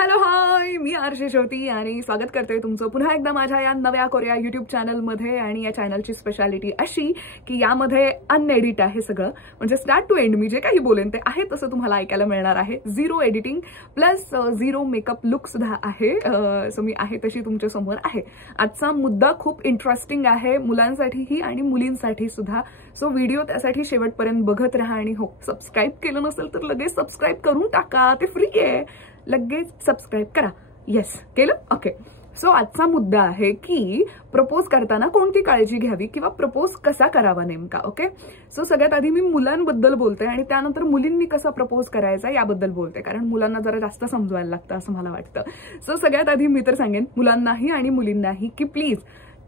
Hello hi, मी RJ ज्योती आणि स्वागत करते तुमचं पुन्हा एकदा माझ्या या नव्या कोरिया युट्यूब चॅनलमध्ये। आणि या चॅनलची स्पेशालिटी अशी की यामध्ये अनएडिट आहे सगळं, म्हणजे स्टार्ट टू एंड मी जे काही बोलेन ते आहे तसं तुम्हाला ऐकायला मिळणार आहे। Zero editing plus zero makeup look सुद्धा आहे। सो मी आहे तशी तुमच्या समोर आहे। आजचा मुद्दा खूप इंटरेस्टिंग आहे मुलांसाठीही आणि मुलींसाठी सुद्धा। सो व्हिडिओ त्यासाठी शेवटपर्यंत बघत राहा आणि हो, सबस्क्राईब केलं नसेल तर लगेच सबस्क्राईब करून टाका, ते फ्री आहे, लगेच सबस्क्राईब करा। येस, केलं? ओके। सो आजचा मुद्दा आहे की प्रपोज करताना कोणती काळजी घ्यावी किंवा प्रपोज कसा करावा नेमका। ओके, सो सगळ्यात आधी मी मुलांबद्दल बोलते आणि त्यानंतर मुलींनी कसा प्रपोज करायचा याबद्दल बोलते, कारण मुलांना जरा जास्त समजवायला लागतं असं मला वाटतं। सो सगळ्यात आधी मी तर सांगेन मुलांनाही आणि मुलींनाही की प्लीज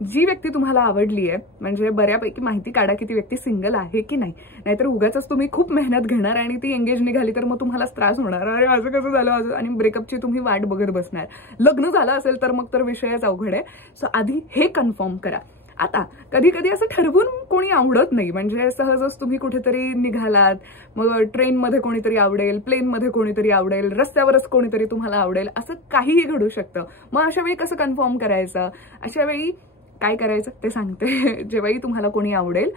जी व्यक्ती तुम्हाला आवडली आहे, म्हणजे बऱ्यापैकी माहिती काढा की ती व्यक्ती सिंगल आहे की नाही, नाहीतर उगाच तुम्ही खूप मेहनत घेणार आणि ती एंगेज निघाली तर मग तुम्हाला त्रास होणार, अरे असं कसं झालं, आणि ब्रेकअपची तुम्ही वाट बघत बसणार। लग्न झालं असेल तर मग तर विषयच अवघड आहे। सो आधी हे कन्फर्म करा। आता कधी कधी असं ठरवून कोणी आवडत नाही, म्हणजे सहजच तुम्ही कुठेतरी निघालात, मग ट्रेनमध्ये कोणीतरी आवडेल, प्लेनमध्ये कोणीतरी आवडेल, रस्त्यावरच कोणीतरी तुम्हाला आवडेल, असं काहीही घडू शकतं। मग अशा वेळी कसं कन्फर्म करायचं, अशा वेळी काय करायचं ते सांगते। जेव्हाही तुम्हाला कोणी आवडेल,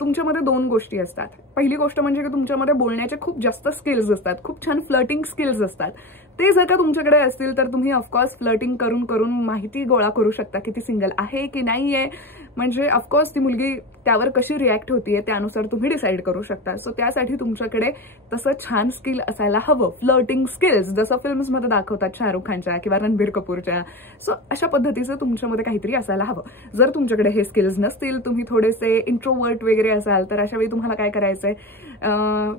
तुमच्यामध्ये दोन गोष्टी असतात। पहिली गोष्ट म्हणजे की तुमच्यामध्ये बोलण्याचे खूप जास्त स्किल्स असतात, खूप छान फ्लर्टिंग स्किल्स असतात। ते जर का तुमच्याकडे असतील तर तुम्ही ऑफकोर्स फ्लर्टिंग करून करून माहिती गोळा करू शकता की ती सिंगल आहे की नाहीये, म्हणजे ऑफकोर्स ती मुलगी त्यावर कशी रिॲक्ट होतीये त्यानुसार तुम्ही डिसाईड करू शकता। सो त्यासाठी तुमच्याकडे तसं छान स्किल असायला हवं, फ्लर्टिंग स्किल्स, जसं फिल्म्समध्ये दाखवतात शाहरुख खानच्या किंवा रणबीर कपूरच्या। सो अशा पद्धतीचं तुमच्यामध्ये काहीतरी असायला हवं। जर तुमच्याकडे हे स्किल्स नसतील, तुम्ही थोडेसे इंट्रोवर्ट वगैरे असाल, तर अशा वेळी तुम्हाला काय करायचंय,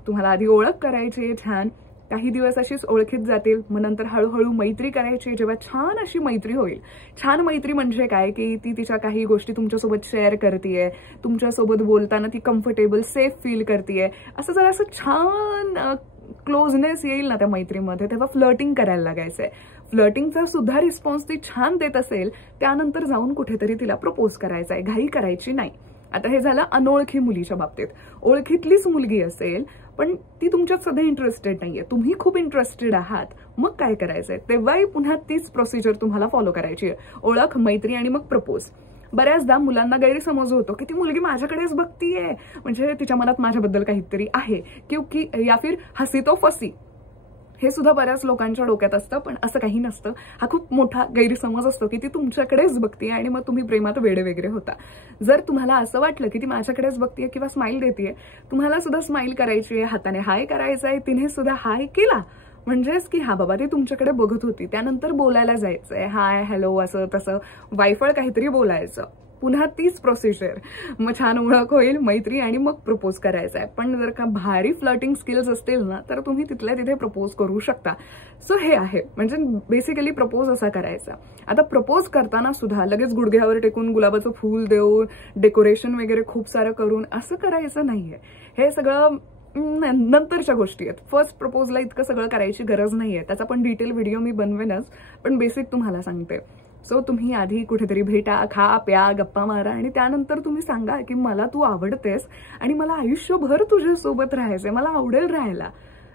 तुम्हाला आधी ओळख करायची छान, काही दिवस अशीच ओळखीत जातील, मग नंतर हळूहळू मैत्री करायची। जेव्हा छान अशी मैत्री होईल, छान मैत्री म्हणजे काय की ती तिच्या काही गोष्टी तुमच्यासोबत शेअर करतेय, तुमच्यासोबत बोलताना ती कम्फर्टेबल सेफ फील करतेय, असं जरा असं छान क्लोजनेस येईल ना त्या मैत्रीमध्ये, तेव्हा फ्लर्टिंग करायला लागायचंय। फ्लर्टिंगचा सुद्धा रिस्पॉन्स ती छान देत असेल, त्यानंतर जाऊन कुठेतरी तिला प्रपोज करायचा आहे, घाई करायची नाही। आता हे झालं अनोळखी मुलीच्या बाबतीत। ओळखीतलीच मुलगी असेल पण ती तुमच्यात सध्या इंटरेस्टेड नाहीये, तुम्ही खूप इंटरेस्टेड आहात, मग काय करायचंय, तेव्हाही पुन्हा तीच प्रोसिजर तुम्हाला फॉलो करायची आहे। ओळख, मैत्री आणि मग प्रपोज। बऱ्याचदा मुलांना गैरसमज होतो की ती मुलगी माझ्याकडेच बघतीये, म्हणजे तिच्या मनात माझ्याबद्दल काहीतरी आहे, क्योंकि या फिर हसी तो फसी, हे सुद्धा बऱ्याच लोकांच्या डोक्यात असतं, पण असं काही नसतं। हा खूप मोठा गैरसमज असतो की ती तुमच्याकडेच बघतीये आणि मग तुम्ही प्रेमात वेडे वगैरे होता। जर तुम्हाला असं वाटलं की ती माझ्याकडेच बघतीये किंवा स्माइल देतीये, तुम्हाला सुद्धा स्माइल करायची आहे, हाताने हाय करायचंय, तिने सुद्धा हाय केला, म्हणजेच की हा बाबा ती तुमच्याकडे बघत होती, त्यानंतर बोलायला जायचंय, हाय हॅलो असं तसं वायफळ काहीतरी बोलायचं, पुन्हा तीच प्रोसिजर, मग छान ओळख होईल, मैत्री आणि मग प्रपोज करायचा आहे। पण जर का भारी फ्लर्टिंग स्किल्स असतील ना तर तुम्ही तिथल्या तिथे प्रपोज करू शकता। सो हे आहे, म्हणजे बेसिकली प्रपोज असा करायचा। आता प्रपोज करताना सुद्धा लगेच गुडघ्यावर टेकून गुलाबाचं फूल देऊन डेकोरेशन वगैरे खूप सारं करून असं करायचं नाहीये। हे सगळं नंतरच्या गोष्टी आहेत। फर्स्ट प्रपोजला इतकं सगळं करायची गरज नाहीये, त्याचा पण डिटेल व्हिडिओ मी बनवेनच, पण बेसिक तुम्हाला सांगते। सो तुम्ही आधी कुठेतरी भेटा, खा प्या, गप्पा मारा आणि त्यानंतर तुम्ही सांगा की मला तू आवडतेस आणि मला आयुष्यभर तुझ्यासोबत राहायचंय, मला आवडेल राहायला।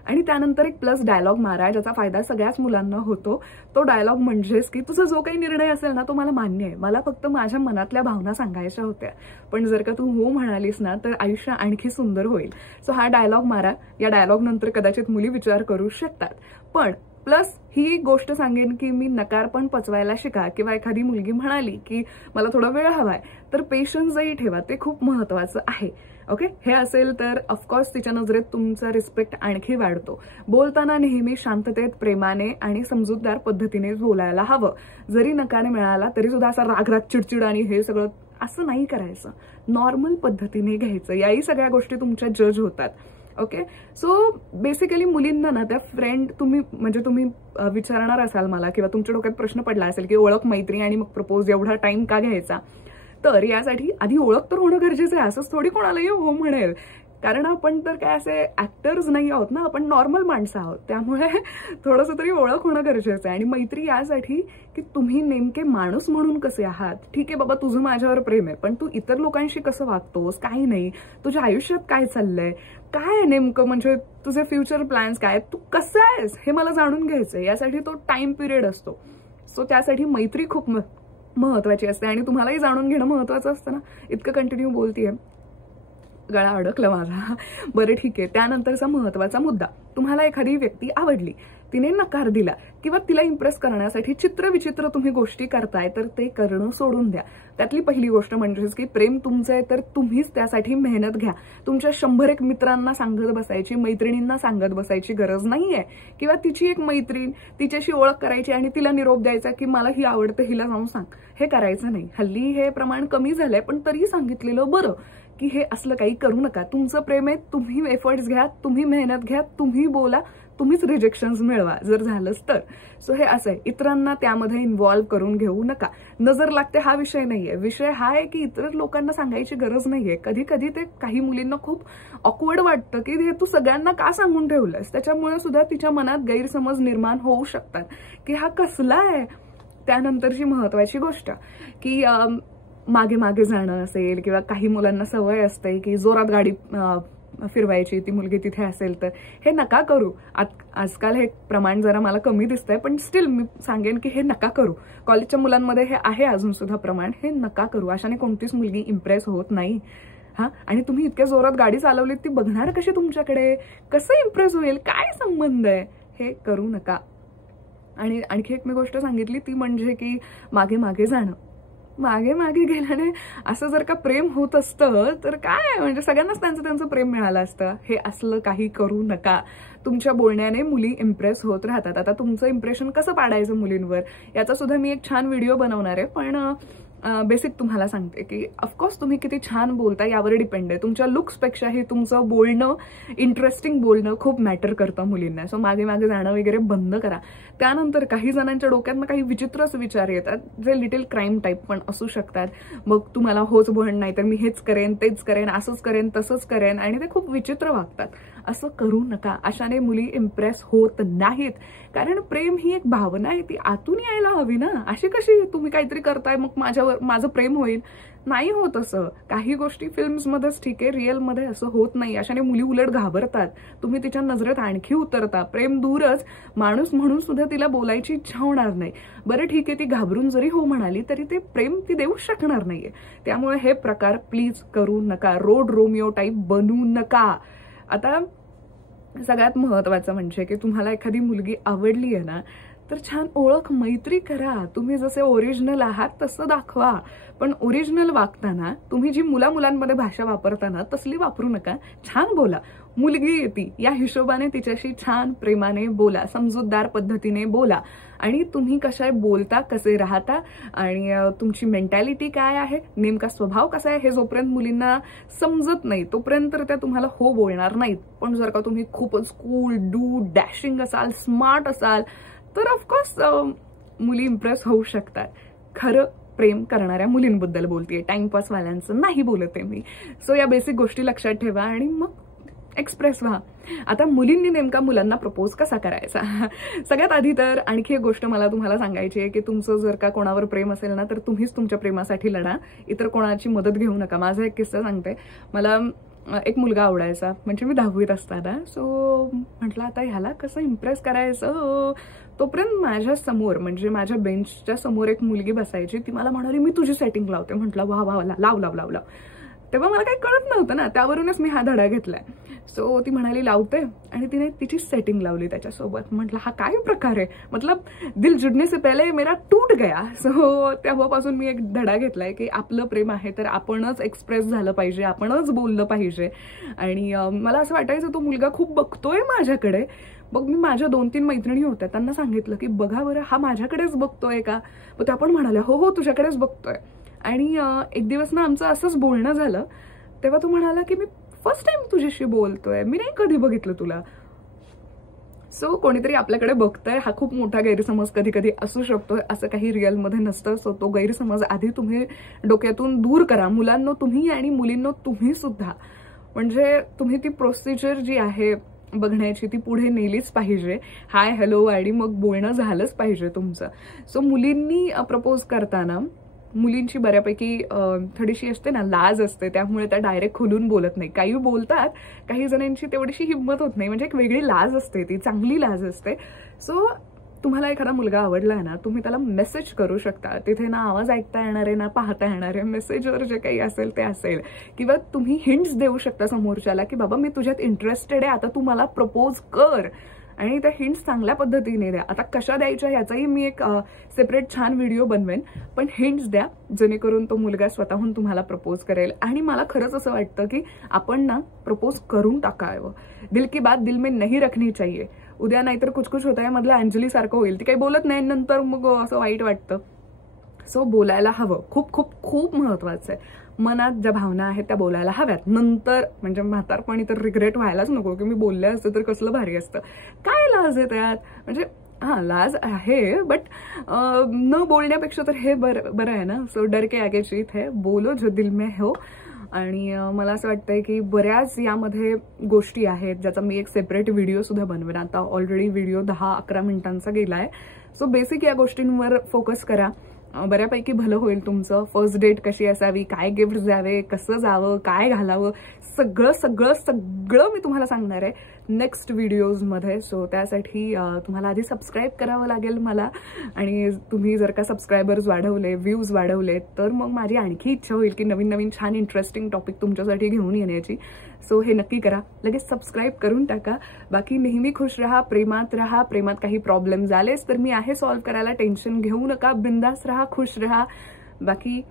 आणि त्यानंतर एक प्लस डायलॉग मारा, ज्याचा फायदा सगळ्याच मुलांना होतो। तो डायलॉग म्हणजेच की तुझा जो काही निर्णय असेल ना तो मला मान्य आहे, मला फक्त माझ्या मनातल्या भावना सांगायच्या होत्या, पण जर का तू हो म्हणालीस ना तर आयुष्य आणखी सुंदर होईल। सो हा डायलॉग मारा। या डायलॉग नंतर कदाचित मुली विचार करू शकतात, पण प्लस ही एक गोष्ट सांगेन की मी नकार पण पचवायला शिका, किंवा एखादी मुलगी म्हणाली की मला थोडा वेळ हवाय तर पेशन्सही ठेवा, ते खूप महत्वाचं आहे। ओके, हे असेल तर ऑफकोर्स तिच्या नजरेत तुमचा रिस्पेक्ट आणखी वाढतो। बोलताना नेहमी शांततेत, प्रेमाने आणि समजूतदार पद्धतीने बोलायला हवं। जरी नकार मिळाला तरी सुद्धा असा राग चिडचिड आणि हे सगळं असं नाही करायचं, नॉर्मल पद्धतीने घ्यायचं। याही सगळ्या गोष्टी तुमच्या जज होतात। ओके, सो बेसिकली मुलींना ना त्या फ्रेंड, तुम्ही विचारणार असाल मला किंवा तुमच्या डोक्यात प्रश्न पडला असेल की ओळख, मैत्री आणि मग प्रपोज एवढा टाइम का घ्यायचा, तर यासाठी आधी ओळख तर होणं गरजेचं आहे। असंच थोडी कोणालाही हो म्हणेल, कारण आपण तर काय असे ऍक्टर्स नाही आहोत ना, आपण नॉर्मल माणसं आहोत. त्यामुळे थोडंसं तरी ओळख होणं गरजेचं आहे. आणि मैत्री यासाठी की तुम्ही नेमके माणूस म्हणून कसे आहात. ठीक आहे बाबा, तुझं माझ्यावर प्रेम आहे, पण तू इतर लोकांशी कसं वागतोस, काही नाही, तुझ्या आयुष्यात काय चाललंय, काय नेमकं, म्हणजे तुझे फ्युचर प्लॅन्स काय, तू कसं आहेस हे मला जाणून घ्यायचंय. यासाठी तो टाइम पिरियड असतो. सो त्यासाठी मैत्री खूप महत्वाची असते. आणि तुम्हालाही जाणून घेणं महत्वाचं असतं ना. इतकं कंटिन्यू बोलतीये, गळा अडकला माझा. बरं ठीक आहे. त्यानंतरचा महत्वाचा मुद्दा, तुम्हाला एखादी व्यक्ती आवडली, तिने नकार दिला किंवा तिला इम्प्रेस करण्यासाठी चित्रविचित्र तुम्ही गोष्टी करताय, तर ते करणं सोडून द्या. त्यातली पहिली गोष्ट म्हणजेच की प्रेम तुमचं आहे तर तुम्हीच त्यासाठी मेहनत घ्या. तुमच्या 100 मित्रांना सांगत बसायची, मैत्रिणींना सांगत बसायची गरज नाहीये. किंवा तिची एक मैत्रीण, तिच्याशी ओळख करायची आणि तिला निरोप द्यायचा की मला ही आवडतं, हिला जाऊन सांग. हे करायचं नाही. हल्ली हे प्रमाण कमी झालंय, पण तरी सांगितलेलं बरं की हे असलं काही करू नका. तुमचं प्रेम आहे, तुम्ही एफर्ट्स घ्या, तुम्ही मेहनत घ्या, तुम्ही बोला, तुम्हीच रिजेक्शन्स मिळवा जर झालंच तर. सो हे असं आहे, इतरांना त्यामध्ये इन्व्हॉल्व करून घेऊ नका. नजर लागते हा विषय नाहीये. विषय हा आहे की इतर लोकांना सांगायची गरज नाहीये. कधी कधी ते काही मुलींना खूप ऑकवर्ड वाटतं की हे तू सगळ्यांना का सांगून ठेवलंस. त्याच्यामुळे सुद्धा तिच्या मनात गैरसमज निर्माण होऊ शकतात की हा कसला आहे. त्यानंतरची महत्वाची गोष्ट की मागे मागे जाणं असेल किंवा काही मुलांना सवय असते की जोरात गाडी फिरवायची, ती मुलगी तिथे असेल तर हे नका करू. आजकाल हे प्रमाण जरा मला कमी दिसतंय, पण स्टील मी सांगेन की हे नका करू. कॉलेजच्या मुलांमध्ये हे आहे अजून सुद्धा प्रमाण. हे नका करू. अशाने कोणतीच मुलगी इम्प्रेस होत नाही. आणि तुम्ही इतक्या जोरात गाडी चालवली, ती बघणार कशी तुमच्याकडे, कसं इम्प्रेस होईल, काय संबंध आहे. हे करू नका. आणि आणखी एक मी गोष्ट सांगितली ती म्हणजे की मागे मागे जाणं. मागे मागे गेल्याने असं जर का प्रेम होत असतं तर काय, म्हणजे सगळ्यांनाच त्यांचं प्रेम मिळालं असतं. हे असलं काही करू नका. तुमच्या बोलण्याने मुली इम्प्रेस होत राहतात. आता तुमचं इम्प्रेशन कसं पाडायचं मुलींवर याचा सुद्धा मी एक छान व्हिडिओ बनवणार आहे. पण बेसिक तुम्हाला सांगते की ऑफकोर्स तुम्ही किती छान बोलता यावर डिपेंड आहे. तुमच्या लुक्सपेक्षाही तुमचं बोलणं, इंटरेस्टिंग बोलणं खूप मॅटर करतं मुलींना. सो मागे मागे जाणं वगैरे बंद करा. त्यानंतर काही जणांच्या डोक्यात काही विचित्रच विचार येतात जे लिटिल क्राईम टाईप पण असू शकतात. मग तुम्हाला होच बहण नाही तर मी हेच करेन, तेच करेन, असंच करेन, तसंच करेन, आणि ते खूप विचित्र वागतात. असं करू नका. अशाने मुली इम्प्रेस होत नाहीत. कारण प्रेम ही एक भावना आहे, ती आतून यायला हवी ना. अशी कशी तुम्ही काहीतरी करताय मग माझं प्रेम होईल, नाही होत असं. काही गोष्टी फिल्म्समध्येच ठीक आहे, रिअलमध्ये असं होत नाही. अशाने मुली उलट घाबरतात. तुम्ही तिच्या नजरेत आणखी उतरता. प्रेम दूरच, माणूस म्हणून सुद्धा तिला बोलायची इच्छा होणार नाही. बरं ठीक आहे, ती घाबरून जरी हो म्हणाली तरी ते प्रेम ती देऊ शकणार नाहीये. त्यामुळे हे प्रकार प्लीज करू नका. रोड रोमिओ टाईप बनू नका. आता सगळ्यात महत्वाचं म्हणजे की तुम्हाला एखादी मुलगी आवडली आहे ना, तर छान ओळख, मैत्री करा. तुम्ही जसे ओरिजिनल आहात तसं दाखवा. पण ओरिजिनल वागताना तुम्ही जी मुलांमध्ये भाषा वापरताना तसली वापरू नका. छान बोला. मुलगी येते या हिशोबाने तिच्याशी छान प्रेमाने बोला, समजूतदार पद्धतीने बोला. आणि तुम्ही कशा बोलता, कसे राहता आणि तुमची मेंटॅलिटी काय आहे, नेमका स्वभाव कसा आहे, हे जोपर्यंत मुलींना समजत नाही तोपर्यंत त्या तुम्हाला हो बोलणार नाहीत. पण जर का तुम्ही खूपच कूल, डू, डॅशिंग असाल, स्मार्ट असाल तर ऑफकोर्स मुली इम्प्रेस होऊ शकतात. खरं प्रेम करणाऱ्या मुलींबद्दल बोलतेय, टाइमपास वाल्यांचं नाही बोलते मी. सो या बेसिक गोष्टी लक्षात ठेवा आणि मग एक्सप्रेस व्हा. आता मुलींनी नेमका मुलांना प्रपोज कसा करायचा. सगळ्यात आधी तर आणखी एक गोष्ट मला तुम्हाला सांगायची आहे की तुमचं जर का कोणावर प्रेम असेल ना तर तुम्हीच तुमच्या प्रेमासाठी लढा. इतर कोणाची मदत घेऊ नका. माझा एक किस्सा सांगते. मला एक मुलगा आवडायचा, म्हणजे मी 10वीत असताना. सो म्हटलं आता ह्याला कसं इम्प्रेस करायचं. तोपर्यंत माझ्या समोर, म्हणजे माझ्या बेंचच्या समोर एक मुलगी बसायची. ती मला म्हणाली मी तुझी सेटिंग लावते. म्हटलं वा वा, लाव लाव लाव लाव. तेव्हा मला काही कळत नव्हतं ना, त्यावरूनच मी हा धडा घेतलाय. सो ती म्हणाली लावते आणि तिने तिची सेटिंग लावली त्याच्यासोबत. म्हटलं हा काय प्रकार आहे, मतलब दिल जुडने से पहले मेरा टूट गया. सो तेव्हापासून मी एक धडा घेतलाय की आपलं प्रेम आहे तर आपणच एक्सप्रेस झालं पाहिजे, आपणच बोललं पाहिजे. आणि मला असं वाटायचं तो मुलगा खूप बघतोय माझ्याकडे. मग मी माझ्या 2-3 मैत्रिणी होत्या, त्यांना सांगितलं की बघा बरं हा माझ्याकडेच बघतोय का. मग त्या पण म्हणाल्या हो हो तुझ्याकडेच बघतोय. आणि एक दिवस ना आमचं असंच बोलणं झालं. तेव्हा तो म्हणाला की मी फर्स्ट टाइम तुझ्याशी बोलतोय, मी नाही कधी बघितलं तुला. सो कोणीतरी आपल्याकडे बघतंय हा खूप मोठा गैरसमज कधी कधी असू शकतो. असं काही रिअलमध्ये नसतं. सो तो गैरसमज आधी तुम्ही डोक्यातून दूर करा. मुलांनो तुम्ही आणि मुलींनो तुम्ही सुद्धा. म्हणजे तुम्ही ती प्रोसिजर जी आहे बघण्याची ती पुढे नेलीच पाहिजे. हाय हॅलो आणि मग बोलणं झालंच पाहिजे तुमचं. सो मुलींनी प्रपोज करताना मुलींची बऱ्यापैकी थोडीशी असते ना, लाज असते, त्यामुळे त्या डायरेक्ट खुलून बोलत नाही. काही बोलतात, काही जणांची तेवढीशी हिंमत होत नाही, म्हणजे एक वेगळी लाज असते, ती चांगली लाज असते. सो तुम्हाला एखादा मुलगा आवडला ना, तुम्ही त्याला मेसेज करू शकता. तिथे ना आवाज ऐकता येणार आहे ना पाहता येणार आहे, मेसेजवर जे काही असेल ते असेल. किंवा तुम्ही हिंट्स देऊ शकता समोरच्याला की बाबा मी तुझ्यात इंटरेस्टेड आहे, आता तू मला प्रपोज कर. आणि त्या हिंट्स चांगल्या पद्धतीने द्या. आता कशा द्यायच्या याचाही मी एक सेपरेट छान व्हिडिओ बनवेन, पण हिंट्स द्या जेणेकरून तो मुलगा स्वतःहून तुम्हाला प्रपोज करेल. आणि मला खरंच असं वाटतं की आपण ना प्रपोज करून टाकावं. दिल की बात दिल में नहीं रखनी चाहिए. उद्या नाहीतर कुछ कुछ होत आहे मधल्या अंजली सारखं होईल, ती काही बोलत नाही, नंतर मग असं वाईट वाटतं. सो बोलायला हवं, खूप खूप खूप महत्वाचं आहे. मनात ज्या भावना आहेत त्या बोलायला हव्यात. नंतर म्हणजे म्हातारपणी तर रिग्रेट व्हायलाच नको की मी बोलले असते तर कसलं भारी असतं. काय लाज आहे त्यात, म्हणजे हां लाज आहे, बट न बोलण्यापेक्षा तर हे बरं आहे ना. सो डर के आगे जीत है, बोलो जो दिल में हो. आणि मला असं वाटतंय की बऱ्याच यामध्ये गोष्टी आहेत ज्याचा मी एक सेपरेट व्हिडिओ सुद्धा बनवेन. आता ऑलरेडी व्हिडिओ 10-11 मिनिटांचा गेलाय. सो बेसिक या गोष्टींवर फोकस करा, बऱ्यापैकी भलं होईल तुमचं. फर्स्ट डेट कशी असावी, काय गिफ्ट द्यावे, कसं जावं, काय घालावं, सगळं सगळं सगळं मी तुम्हाला सांगणार आहे नेक्स्ट व्हिडिओजमध्ये. सो त्यासाठी तुम्हाला आधी सबस्क्राईब करावं लागेल मला. आणि तुम्ही जर का सबस्क्रायबर्स वाढवले, व्ह्यूज वाढवले, तर मग माझी आणखी इच्छा होईल की नवीन नवीन छान इंटरेस्टिंग टॉपिक तुमच्यासाठी घेऊन येण्याची. सो हे नक्की करा, लगेच सबस्क्राईब करून टाका. बाकी नेहमी खुश रहा, प्रेमात रहा. प्रेमात काही प्रॉब्लेम झालेच तर मी आहे सॉल्व्ह करायला, टेन्शन घेऊ नका, बिंदास रहा, खुश रहा. बाकी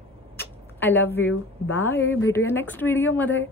आय लव्ह यू, बाय. भेटूया नेक्स्ट व्हिडिओमध्ये.